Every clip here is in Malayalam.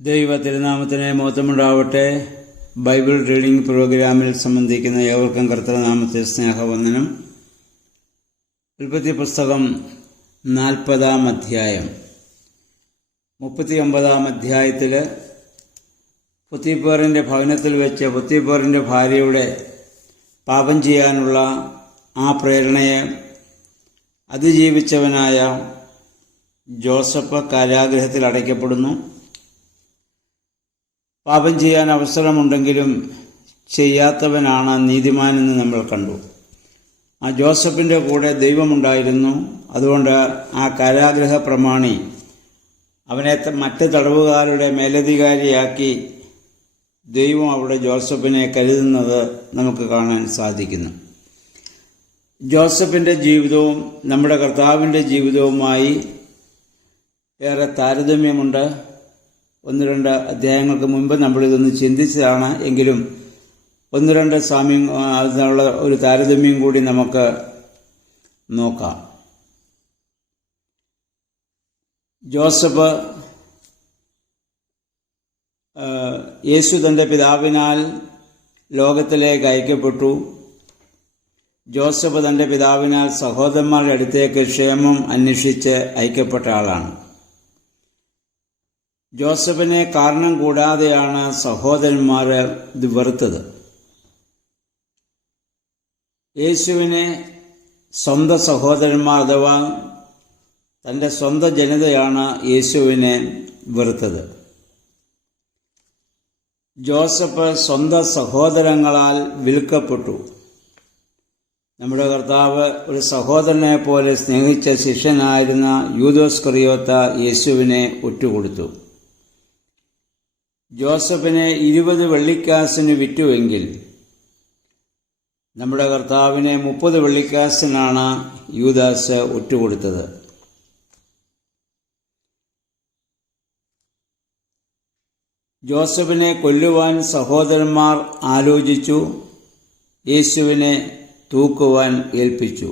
ദൈവ തിരുനാമത്തിന് മഹത്വമുണ്ടാവട്ടെ. ബൈബിൾ റീഡിംഗ് പ്രോഗ്രാമിൽ സംബന്ധിക്കുന്ന ഏവർക്കും കർത്തൃനാമത്തെ സ്നേഹവന്ദനം. ഉൽപ്പത്തി പുസ്തകം 40-ാം അധ്യായം. 39-ാം അധ്യായത്തിൽ പൊത്തിഫേറിൻ്റെ ഭവനത്തിൽ വെച്ച് പൊത്തിഫേറിൻ്റെ ഭാര്യയുടെ പാപം ചെയ്യാനുള്ള ആ പ്രേരണയെ അതിജീവിച്ചവനായ ജോസഫ് കാരാഗൃഹത്തിൽ അടയ്ക്കപ്പെടുന്നു. പാപം ചെയ്യാൻ അവസരമുണ്ടെങ്കിലും ചെയ്യാത്തവനാണ് നീതിമാനെന്ന് നമ്മൾ കണ്ടു. ആ ജോസഫിൻ്റെ കൂടെ ദൈവമുണ്ടായിരുന്നു. അതുകൊണ്ട് ആ കാരാഗൃഹ പ്രമാണി അവനെ മറ്റ് തടവുകാരുടെ മേലധികാരിയാക്കി ദൈവം അവിടെ ജോസഫിനെ കരുതുന്നത് നമുക്ക് കാണാൻ സാധിക്കുന്നു. ജോസഫിൻ്റെ ജീവിതവും നമ്മുടെ കർത്താവിൻ്റെ ജീവിതവുമായി ഏറെ താരതമ്യമുണ്ട്. 1-2 അധ്യായങ്ങൾക്ക് മുൻപ് നമ്മളിതൊന്ന് ചിന്തിച്ചതാണ്. എങ്കിലും 1-2 സാമ്യം അതിനുള്ള ഒരു താരതമ്യം കൂടി നമുക്ക് നോക്കാം. ജോസഫ് യേശു തൻ്റെ പിതാവിനാൽ ലോകത്തിലേക്ക് അയക്കപ്പെട്ടു. ജോസഫ് തൻ്റെ പിതാവിനാൽ സഹോദരന്മാരുടെ അടുത്തേക്ക് ക്ഷേമം അന്വേഷിച്ച് അയക്കപ്പെട്ട ആളാണ്. ജോസഫിനെ കാരണം കൂടാതെയാണ് സഹോദരന്മാർ ഇത് വെറുത്തത്. യേശുവിനെ സ്വന്തം സഹോദരന്മാർ അഥവാ തൻ്റെ സ്വന്തം ജനതയാണ് യേശുവിനെ വെറുത്തത്. ജോസഫ് സ്വന്തം സഹോദരങ്ങളാൽ വിൽക്കപ്പെട്ടു. നമ്മുടെ കർത്താവ് ഒരു സഹോദരനെ പോലെ സ്നേഹിച്ച ശിഷ്യനായിരുന്ന യൂദോസ്കറിയോത്ത യേശുവിനെ ഒറ്റുകൊടുത്തു. ജോസഫിനെ 20 വെള്ളിക്കാശിന് വിറ്റുവെങ്കിൽ നമ്മുടെ കർത്താവിനെ 30 വെള്ളിക്കാശിനാണ് യൂദാസ് ഒറ്റുകൊടുത്തത്. ജോസഫിനെ കൊല്ലുവാൻ സഹോദരന്മാർ ആലോചിച്ചു. യേശുവിനെ തൂക്കുവാൻ ഏൽപ്പിച്ചു.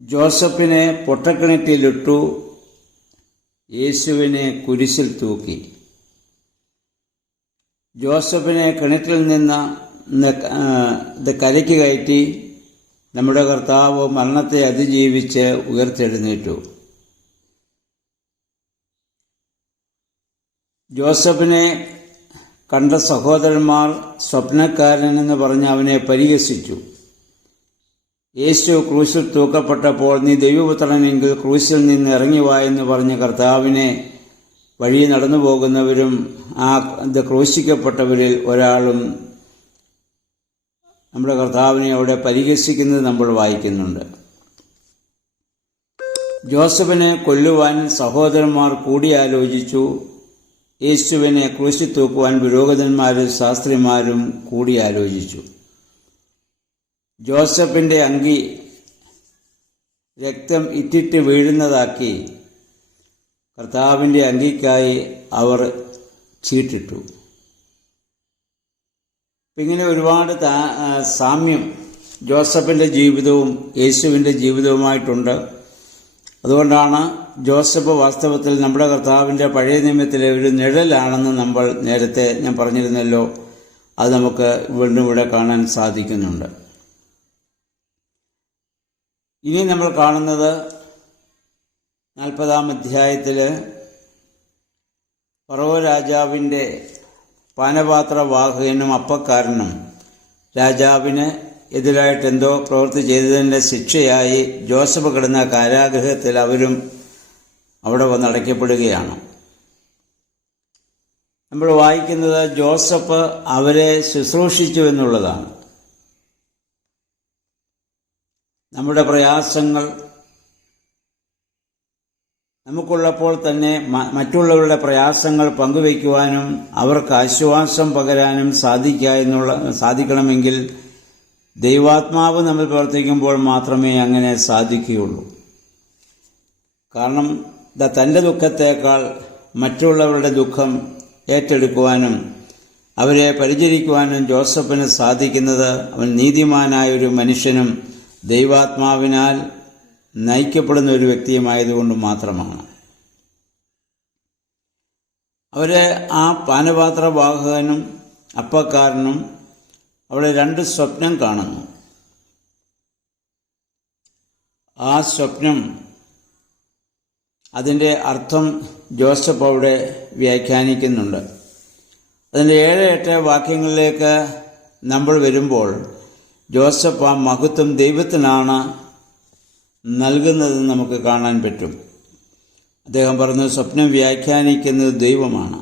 ജോസഫിനെ പൊട്ടക്കിണറ്റിലിട്ടു. യേശുവിനെ കുരിശിൽ തൂക്കി. ജോസഫിനെ കിണറ്റിൽ നിന്ന് കരയ്ക്ക് കയറ്റി നമ്മുടെ കർത്താവ് മരണത്തെ അതിജീവിച്ച് ഉയർത്തെഴുന്നേറ്റു. ജോസഫിനെ കണ്ട സഹോദരന്മാർ സ്വപ്നക്കാരനെന്ന് പറഞ്ഞ് അവനെ പരിഹസിച്ചു. യേശു ക്രൂശിൽ തൂക്കപ്പെട്ടപ്പോൾ നീ ദൈവപുത്രനെങ്കിൽ ക്രൂശിൽ നിന്ന് ഇറങ്ങിവാ എന്ന് പറഞ്ഞ് കർത്താവിനെ വഴി നടന്നു പോകുന്നവരും ആ ക്രൂശിക്കപ്പെട്ടവരിൽ ഒരാളും നമ്മുടെ കർത്താവിനെ അവിടെ പരിഹസിക്കുന്നത് നമ്മൾ വായിക്കുന്നുണ്ട്. ജോസഫിനെ കൊല്ലുവാൻ സഹോദരന്മാർ കൂടിയാലോചിച്ചു. യേശുവിനെ ക്രൂശിൽ തൂക്കുവാൻ പുരോഹിതന്മാരും ശാസ്ത്രിമാരും കൂടിയാലോചിച്ചു. ജോസഫിൻ്റെ അങ്കി രക്തം ഇറ്റിറ്റ് വീഴുന്നതാക്കി കർത്താവിൻ്റെ അങ്കിക്കായി അവർ ചീട്ടിട്ടു. ഇങ്ങനെ ഒരുപാട് സാമ്യം ജോസഫിൻ്റെ ജീവിതവും യേശുവിൻ്റെ ജീവിതവുമായിട്ടുണ്ട്. അതുകൊണ്ടാണ് ജോസഫ് വാസ്തവത്തിൽ നമ്മുടെ കർത്താവിൻ്റെ പഴയ നിയമത്തിലെ ഒരു നിഴലാണെന്ന് നേരത്തെ ഞാൻ പറഞ്ഞിരുന്നല്ലോ. അത് നമുക്ക് വീണ്ടും ഇവിടെ കാണാൻ സാധിക്കുന്നുണ്ട്. ഇനി നമ്മൾ കാണുന്നത് 40-ാം അധ്യായത്തിൽ ഫറവോ രാജാവിൻ്റെ പാനപാത്രവാഹകനും അപ്പക്കാരനും രാജാവിന് എതിരായിട്ട് എന്തോ പ്രവൃത്തി ചെയ്തതിൻ്റെ ശിക്ഷയായി ജോസഫ് കിടന്ന കാരാഗൃഹത്തിൽ അവരും അവിടെ വന്ന് അടയ്ക്കപ്പെടുകയാണ്. നമ്മൾ വായിക്കുന്നത് ജോസഫ് അവരെ ശുശ്രൂഷിച്ചു എന്നുള്ളതാണ്. നമ്മുടെ പ്രയാസങ്ങൾ നമുക്കുള്ളപ്പോൾ തന്നെ മറ്റുള്ളവരുടെ പ്രയാസങ്ങൾ പങ്കുവയ്ക്കുവാനും അവർക്ക് ആശ്വാസം പകരാനും സാധിക്കണമെങ്കിൽ ദൈവാത്മാവ് നമ്മൾ പ്രവർത്തിക്കുമ്പോൾ മാത്രമേ അങ്ങനെ സാധിക്കുകയുള്ളൂ. കാരണം തൻ്റെ ദുഃഖത്തേക്കാൾ മറ്റുള്ളവരുടെ ദുഃഖം ഏറ്റെടുക്കുവാനും അവരെ പരിചരിക്കുവാനും ജോസഫിന് സാധിക്കുന്നത് അവൻ നീതിമാനായ ഒരു മനുഷ്യനും ദൈവാത്മാവിനാൽ നയിക്കപ്പെടുന്ന ഒരു വ്യക്തിയുമായതുകൊണ്ട് മാത്രമാണ്. അവരെ ആ പാനപാത്രവാഹകനും അപ്പക്കാരനും അവിടെ 2 സ്വപ്നം കാണുന്നു. ആ സ്വപ്നം, അതിൻ്റെ അർത്ഥം ജോസഫ് അവിടെ വ്യാഖ്യാനിക്കുന്നുണ്ട്. അതിൻ്റെ 7-8 വാക്യങ്ങളിലേക്ക് നമ്മൾ വരുമ്പോൾ ജോസഫ് ആ മഹത്വം ദൈവത്തിനാണ് നൽകുന്നതെന്ന് നമുക്ക് കാണാൻ പറ്റും. അദ്ദേഹം പറഞ്ഞു, സ്വപ്നം വ്യാഖ്യാനിക്കുന്നത് ദൈവമാണ്.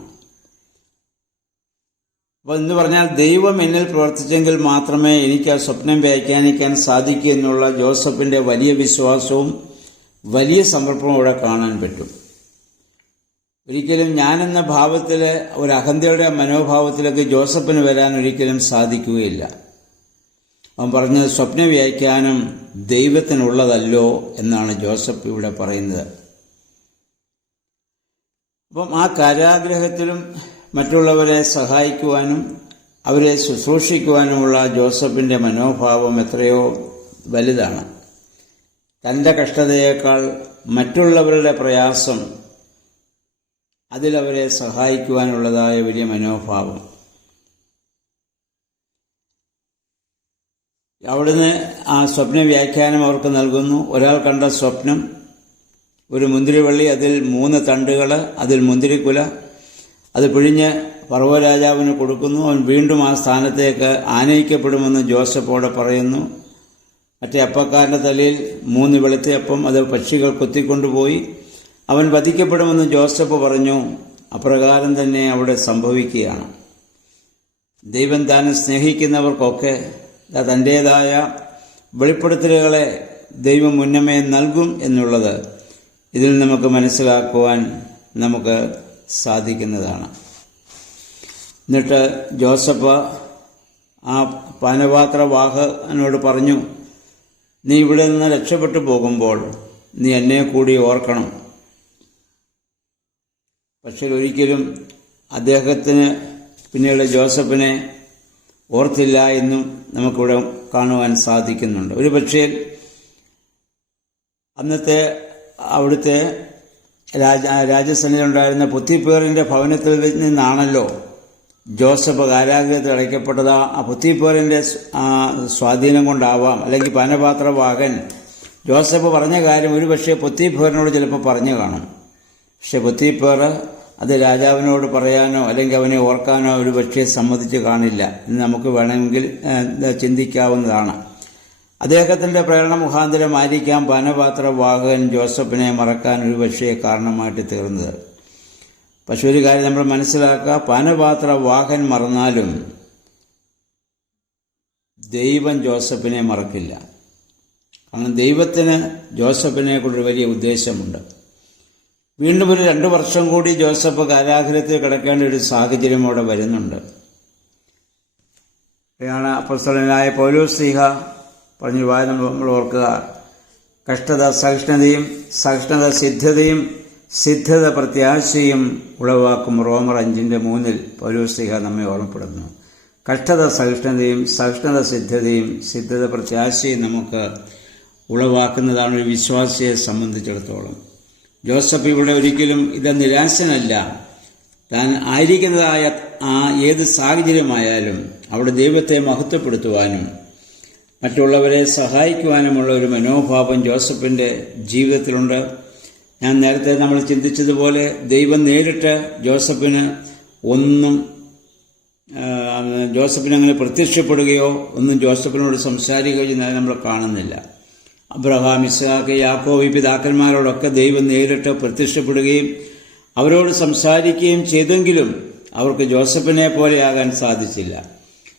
അപ്പോൾ എന്ന് പറഞ്ഞാൽ ദൈവം എന്നിൽ പ്രവർത്തിച്ചെങ്കിൽ മാത്രമേ എനിക്ക് ആ സ്വപ്നം വ്യാഖ്യാനിക്കാൻ സാധിക്കൂ എന്നുള്ള ജോസഫിൻ്റെ വലിയ വിശ്വാസവും വലിയ സമർപ്പണവും അവിടെ കാണാൻ പറ്റും. ഒരിക്കലും ഞാനെന്ന ഭാവത്തിൽ, ഒരു അഹന്തയുടെ മനോഭാവത്തിലേക്ക് ജോസഫിന് വരാൻ ഒരിക്കലും സാധിക്കുകയില്ല. അവൻ പറഞ്ഞത് സ്വപ്ന വ്യാഖ്യാനം ദൈവത്തിനുള്ളതല്ലോ എന്നാണ് ജോസഫ് ഇവിടെ പറയുന്നത്. അപ്പം ആ കാരാഗ്രഹത്തിലും മറ്റുള്ളവരെ സഹായിക്കുവാനും അവരെ ശുശ്രൂഷിക്കുവാനുമുള്ള ജോസഫിൻ്റെ മനോഭാവം എത്രയോ വലുതാണ്. തൻ്റെ കഷ്ടതയേക്കാൾ മറ്റുള്ളവരുടെ പ്രയാസം, അതിലവരെ സഹായിക്കുവാനുള്ളതായ വലിയ മനോഭാവം. അവിടുന്ന് ആ സ്വപ്ന വ്യാഖ്യാനം അവർക്ക് നൽകുന്നു. ഒരാൾ കണ്ട സ്വപ്നം, ഒരു മുന്തിരിവള്ളി, അതിൽ 3 തണ്ടുകൾ, അതിൽ മുന്തിരിക്കുല, അത് പിഴിഞ്ഞ് ഫറവോ രാജാവിന് കൊടുക്കുന്നു. അവൻ വീണ്ടും ആ സ്ഥാനത്തേക്ക് ആനയിക്കപ്പെടുമെന്ന് ജോസഫോട് പറയുന്നു. മറ്റേ അപ്പക്കാരൻ്റെ തലയിൽ 3 വെളുത്തയപ്പം, അത് പക്ഷികൾ കൊത്തിക്കൊണ്ടുപോയി. അവൻ വധിക്കപ്പെടുമെന്ന് ജോസഫ് പറഞ്ഞു. അപ്രകാരം തന്നെ അവിടെ സംഭവിക്കുകയാണ്. ദൈവം താൻ സ്നേഹിക്കുന്നവർക്കൊക്കെ തൻ്റേതായ വെളിപ്പെടുത്തലുകളെ ദൈവം മുന്നമേ നൽകും എന്നുള്ളത് ഇതിൽ നമുക്ക് മനസ്സിലാക്കുവാൻ നമുക്ക് സാധിക്കുന്നതാണ്. എന്നിട്ട് ജോസഫ് ആ പാനപാത്രവാഹകനോട് പറഞ്ഞു, നീ ഇവിടെ നിന്ന് രക്ഷപ്പെട്ടു പോകുമ്പോൾ നീ എന്നെ കൂടി ഓർക്കണം. പക്ഷേ ഒരിക്കലും അദ്ദേഹത്തിന് പിന്നീട് ജോസഫിനെ ഓർത്തില്ല എന്നും നമുക്കിവിടെ കാണുവാൻ സാധിക്കുന്നുണ്ട്. ഒരു പക്ഷേ അന്നത്തെ അവിടുത്തെ രാജസന്നിധിയിലുണ്ടായിരുന്ന പൊത്തിഫേറിൻ്റെ ഭവനത്തിൽ നിന്നാണല്ലോ ജോസഫ് കാരാഗ്രഹത്തിൽ അടയ്ക്കപ്പെട്ടത്. ആ പൊത്തിഫേറിൻ്റെ സ്വാധീനം കൊണ്ടാവാം, അല്ലെങ്കിൽ പാനപാത്രവാഹകൻ ജോസഫ് പറഞ്ഞ കാര്യം ഒരു പക്ഷേ പൊത്തിഫേറിനോട് ചിലപ്പോൾ പറഞ്ഞു കാണും. പക്ഷെ പൊത്തിഫേർ അത് രാജാവിനോട് പറയാനോ അല്ലെങ്കിൽ അവനെ ഓർക്കാനോ ഒരു പക്ഷേ സമ്മതിച്ച് കാണില്ല എന്ന് നമുക്ക് വേണമെങ്കിൽ ചിന്തിക്കാവുന്നതാണ്. അദ്ദേഹത്തിൻ്റെ പ്രേരണ മുഖാന്തരമായിരിക്കാം പാനപാത്രവാഹകൻ ജോസഫിനെ മറക്കാൻ ഒരു പക്ഷേ കാരണമായിട്ട് തീർന്നത്. പക്ഷെ ഒരു കാര്യം നമ്മൾ മനസ്സിലാക്കുക, പാനപാത്രവാഹകൻ മറന്നാലും ദൈവം ജോസഫിനെ മറക്കില്ല. കാരണം ദൈവത്തിന് ജോസഫിനെ കൊണ്ടൊരു വലിയ ഉദ്ദേശമുണ്ട്. വീണ്ടും ഒരു 2 വർഷം കൂടി ജോസഫ് കാരാഗ്രഹത്തിൽ കിടക്കേണ്ട ഒരു സാഹചര്യം അവിടെ വരുന്നുണ്ട്. അതാണ് അപ്പോസ്തലനായ പൗലോസ് ശ്ലീഹ പറഞ്ഞു വായന നമ്മൾ ഓർക്കുക, കഷ്ടത സഹിഷ്ണുതയും, സഹിഷ്ണുത സിദ്ധതയും, സിദ്ധത പ്രത്യാശയും ഉളവാക്കും. റോമർ 5:3 പൗലോസ് ശ്ലീഹ നമ്മെ ഓർമ്മപ്പെടുന്നു. കഷ്ടത സഹിഷ്ണുതയും, സഹിഷ്ണുത സിദ്ധതയും, സിദ്ധത പ്രത്യാശയും നമുക്ക് ഉളവാക്കുന്നതാണ് ഒരു വിശ്വാസിയെ സംബന്ധിച്ചിടത്തോളം. ജോസഫ് ഇവിടെ ഒരിക്കലും ഇത് നിരാശനല്ല. താൻ ആയിരിക്കുന്നതായ ആ ഏത് സാഹചര്യമായാലും അവിടെ ദൈവത്തെ മഹത്വപ്പെടുത്തുവാനും മറ്റുള്ളവരെ സഹായിക്കുവാനുമുള്ള ഒരു മനോഭാവം ജോസഫിൻ്റെ ജീവിതത്തിലുണ്ട്. ഞാൻ നേരത്തെ നമ്മൾ ചിന്തിച്ചതുപോലെ ദൈവം നേരിട്ട് ജോസഫിന് അങ്ങനെ പ്രത്യക്ഷപ്പെടുകയോ ഒന്നും ജോസഫിനോട് സംസാരിക്കുകയോ ചെയ്യുന്നത് നമ്മൾ കാണുന്നില്ല. അബ്രഹാം, ഇസ്ഹാക്ക്, യാക്കോബ്, ഈ പിതാക്കന്മാരോടൊക്കെ ദൈവം നേരിട്ട് പ്രത്യക്ഷപ്പെടുകയും അവരോട് സംസാരിക്കുകയും ചെയ്തെങ്കിലും അവർക്ക് ജോസഫിനെ പോലെയാകാൻ സാധിച്ചില്ല.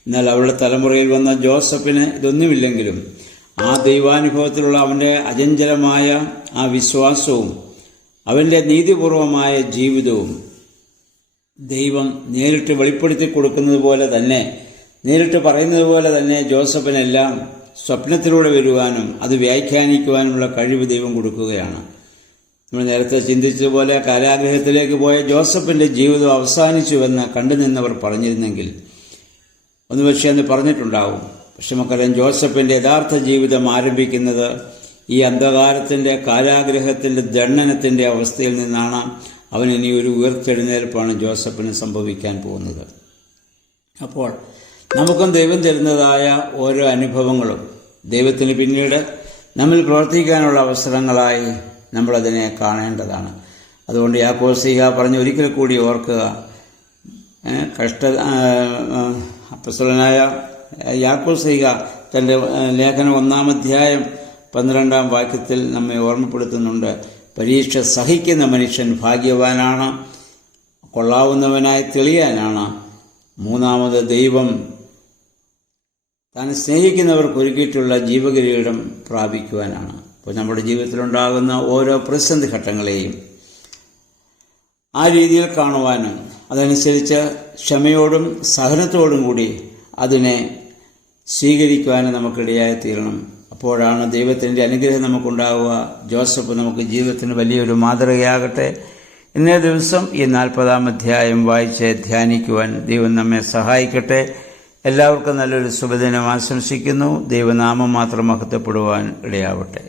എന്നാൽ അവരുടെ തലമുറയിൽ വന്ന ജോസഫിന് ഇതൊന്നുമില്ലെങ്കിലും ആ ദൈവാനുഭവത്തിലുള്ള അവൻ്റെ അചഞ്ചലമായ ആ വിശ്വാസവും അവൻ്റെ നീതിപൂർവമായ ജീവിതവും ദൈവം നേരിട്ട് വെളിപ്പെടുത്തി കൊടുക്കുന്നത് പോലെ തന്നെ, നേരിട്ട് പറയുന്നത് പോലെ തന്നെ ജോസഫിനെല്ലാം സ്വപ്നത്തിലൂടെ വരുവാനും അത് വ്യാഖ്യാനിക്കുവാനുമുള്ള കഴിവ് ദൈവം കൊടുക്കുകയാണ്. നമ്മൾ നേരത്തെ ചിന്തിച്ചതുപോലെ കാരാഗ്രഹത്തിലേക്ക് പോയ ജോസഫിൻ്റെ ജീവിതം അവസാനിച്ചുവെന്ന് കണ്ടുനിന്നവർ പറഞ്ഞിരുന്നെങ്കിൽ ഒന്ന് പക്ഷേ അന്ന് പറഞ്ഞിട്ടുണ്ടാവും. പക്ഷെ നമുക്കറിയാം ജോസഫിൻ്റെ യഥാർത്ഥ ജീവിതം ആരംഭിക്കുന്നത് ഈ അന്ധകാരത്തിൻ്റെ കാരാഗ്രഹത്തിൻ്റെ ദണ്ഡനത്തിൻ്റെ അവസ്ഥയിൽ നിന്നാണ്. അവൻ ഇനി ഒരു ഉയർത്തെഴുന്നേൽപ്പാണ് ജോസഫിന് സംഭവിക്കാൻ പോകുന്നത്. അപ്പോൾ നമുക്കും ദൈവം തരുന്നതായ ഓരോ അനുഭവങ്ങളും ദൈവത്തിന് പിന്നീട് നമ്മിൽ പ്രവർത്തിക്കാനുള്ള അവസരങ്ങളായി നമ്മളതിനെ കാണേണ്ടതാണ്. അതുകൊണ്ട് യാക്കോബ് ശ്ലീഹ പറഞ്ഞ് ഒരിക്കൽ കൂടി ഓർക്കുക, അപ്പോസ്തലനായ യാക്കോബ് ശ്ലീഹ തൻ്റെ ലേഖനം 1-ാം അധ്യായം 12-ാം വാക്യത്തിൽ നമ്മെ ഓർമ്മപ്പെടുത്തുന്നുണ്ട്. പരീക്ഷ സഹിക്കുന്ന മനുഷ്യൻ ഭാഗ്യവാനാണ്, കൊള്ളാവുന്നവനായി തെളിയാനാണ്. മൂന്നാമത് ദൈവം താൻ സ്നേഹിക്കുന്നവർക്ക് ഒരുക്കിയിട്ടുള്ള ജീവകിരീടം പ്രാപിക്കുവാനാണ്. അപ്പോൾ നമ്മുടെ ജീവിതത്തിലുണ്ടാകുന്ന ഓരോ പ്രതിസന്ധി ഘട്ടങ്ങളെയും ആ രീതിയിൽ കാണുവാനും അതനുസരിച്ച് ക്ഷമയോടും സഹനത്തോടും കൂടി അതിനെ സ്വീകരിക്കുവാനും നമുക്കിടയായി തീരണം. അപ്പോഴാണ് ദൈവത്തിൻ്റെ അനുഗ്രഹം നമുക്കുണ്ടാവുക. ജോസഫ് നമുക്ക് ജീവിതത്തിന് വലിയൊരു മാതൃകയാകട്ടെ. ഇന്നേ ദിവസം ഈ 40-ാം അധ്യായം വായിച്ച് ധ്യാനിക്കുവാൻ ദൈവം നമ്മെ സഹായിക്കട്ടെ. എല്ലാവർക്കും നല്ലൊരു ശുഭദിനം ആശംസിക്കുന്നു. ദൈവനാമം മാത്രം മഹത്വപ്പെടുവാൻ ഇടയാവട്ടെ.